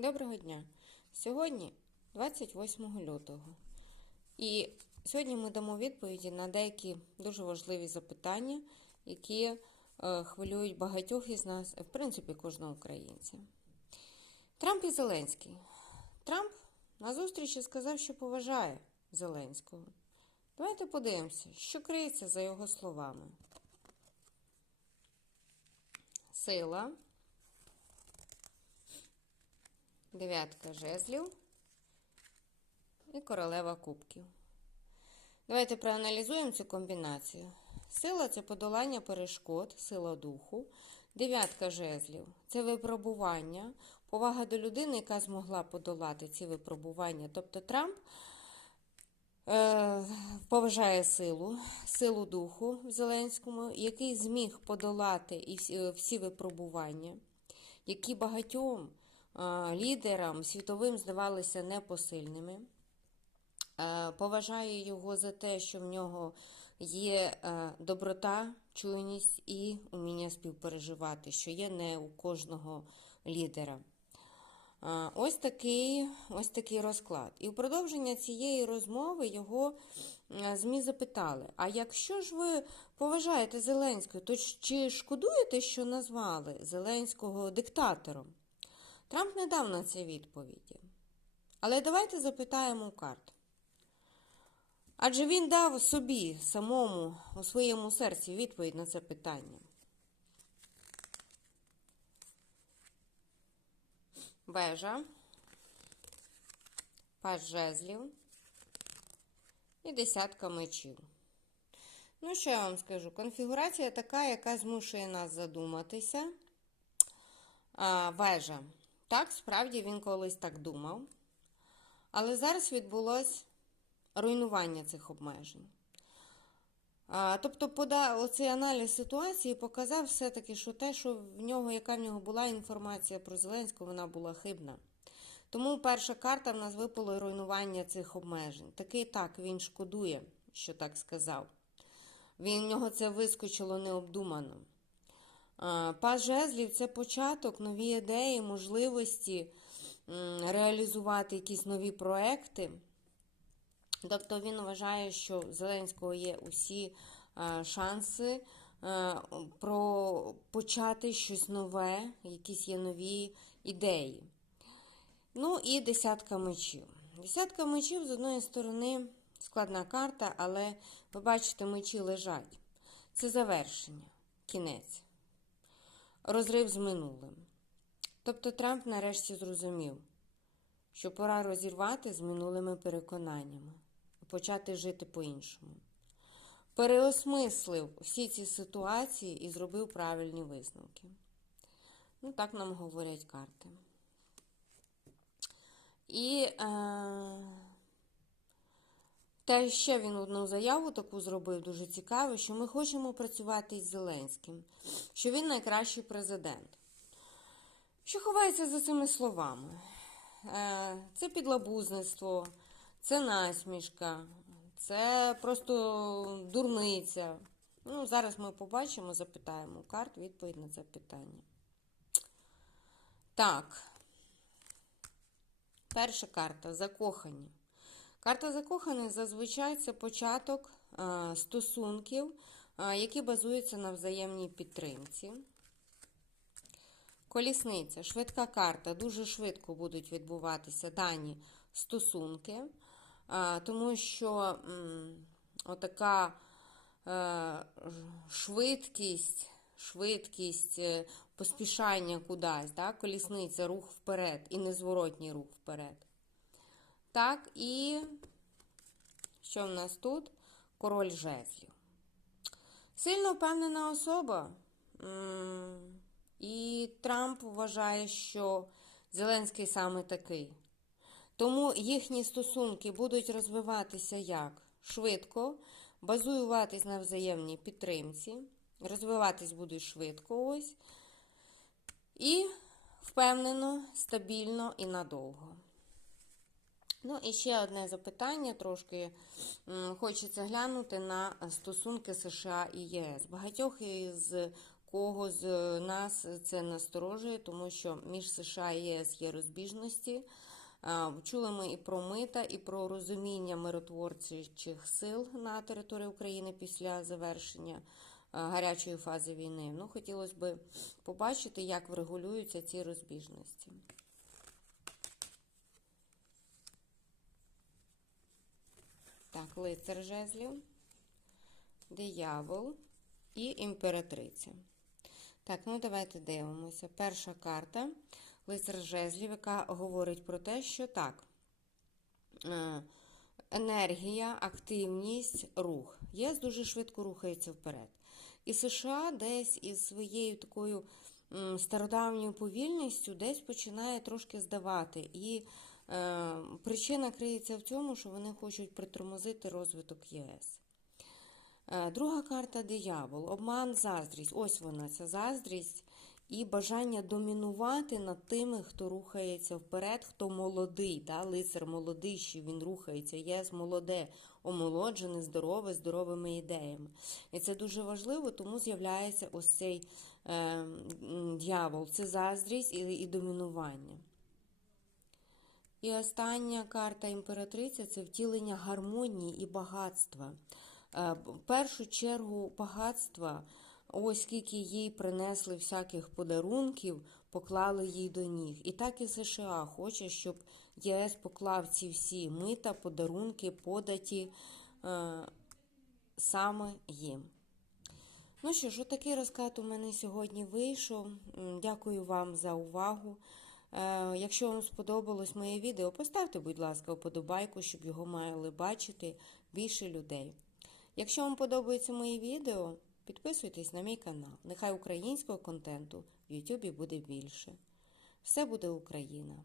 Доброго дня! Сьогодні 28 лютого. І сьогодні ми дамо відповіді на деякі дуже важливі запитання, які е, хвилюють багатьох із нас, в принципі, кожного українця. Трамп і Зеленський. Трамп на зустрічі сказав, що поважає Зеленського. Давайте подивимося, що криється за його словами. Сила. Дев'ятка жезлів і королева кубків. Давайте проаналізуємо цю комбінацію. Сила це подолання перешкод, сила духу. Дев'ятка жезлів це випробування, повага до людини, яка змогла подолати ці випробування. Тобто Трамп е, поважає силу, силу духу в Зеленському, який зміг подолати і всі, всі випробування, які багатьом лідерам світовим здавалися непосильними. Поважаю його за те, що в нього є доброта, чуйність і уміння співпереживати, що є не у кожного лідера. Ось такий ось такий розклад. І в продовження цієї розмови його ЗМІ запитали: а якщо ж ви поважаєте Зеленського, то чи шкодуєте, що назвали Зеленського диктатором? Трамп не дав на це відповіді. Але давайте запитаємо у карт. Адже він дав собі самому у своєму серці відповідь на це питання. Вежа, паж жезлів і десятка мечів. Ну, що я вам скажу? Конфігурація така, яка змушує нас задуматися. А, Вежа. Так, справді він колись так думав. Але зараз відбулось руйнування цих обмежень. А, Тобто, пода, оцей аналіз ситуації показав все-таки, що те, що в нього, яка в нього була інформація про Зеленського, вона була хибна. Тому перша карта в нас випало руйнування цих обмежень. Такий так, він шкодує, що так сказав. Він в нього це вискочило необдумано. Пас жезлів це початок, нові ідеї, можливості реалізувати якісь нові проекти. Тобто він вважає, що в Зеленського є усі шанси про почати щось нове, якісь є нові ідеї. Ну і десятка мечів. Десятка мечів, з одної сторони, складна карта, але ви бачите, мечі лежать. Це завершення, кінець розрив з минулим. Тобто Трамп нарешті зрозумів, що пора розірвати з минулими переконаннями і почати жити по-іншому. Переосмислив всі ці ситуації і зробив правильні висновки. Ну, так нам говорять карти. І е, те ще він одну заяву таку зробив дуже цікаву, що ми хочемо працювати із Зеленським, що він найкращий президент. Що ховається за цими словами? Е, це підлабузництво, це насмішка, це просто дурниця. Ну, Зараз ми побачимо, запитаємо карт відповідь на це питання. Так. Перша карта закохані. Карта закоханих зазвичай це початок е, стосунків, е, які базуються на взаємній підтримці. Колісниця, швидка карта, дуже швидко будуть відбуватися дані стосунки, е, тому що отака швидкість, швидкість поспішання кудись, да? колісниця, рух вперед і незворотній рух вперед. Так, і що в нас тут? Король жезлів. Сильно впевнена особа. І Трамп вважає, що Зеленський саме такий. Тому їхні стосунки будуть розвиватися як? Швидко, базуюватись на взаємній підтримці. Розвиватись будуть швидко ось. І впевнено, стабільно і надовго. Ну, і ще одне запитання, трошки хочеться глянути на стосунки США і ЄС. Багатьох із кого з нас це насторожує, тому що між США і ЄС є розбіжності. Чули ми і про мита, і про розуміння миротворчих сил на території України після завершення гарячої фази війни. Ну, хотілося б побачити, як врегулюються ці розбіжності. Так, лицар жезлів, диявол і імператриця. Так, ну давайте дивимося. Перша карта лицар жезлів, яка говорить про те, що так, е, енергія, активність, рух. ЄС дуже швидко рухається вперед. І США десь із своєю такою стародавньою повільністю десь починає трошки здавати. І причина криється в цьому, що вони хочуть притормозити розвиток ЄС. Е, Друга карта диявол. Обман, заздрість. Ось вона, ця заздрість і бажання домінувати над тими, хто рухається вперед, хто молодий. Да? Лицар молодий, він рухається. єс молоде, омолоджене, здорове, здоровими ідеями. І це дуже важливо, тому з'являється ось цей е, дьявол. Це заздрість і, і домінування. І остання карта імператриця це втілення гармонії і багатства. Е, В першу чергу багатства, ось скільки їй принесли всяких подарунків, поклали їй до ніг. І так і США хоче, щоб ЄС поклав ці всі мита, подарунки, податі е, саме їм. Ну що ж, отакий розклад у мене сьогодні вийшов. Дякую вам за увагу. Е, Якщо вам сподобалось моє відео, поставте, будь ласка, вподобайку, щоб його мали бачити більше людей. Якщо вам подобається моє відео, підписуйтесь на мій канал. Нехай українського контенту в Ютубі буде більше. Все буде Україна!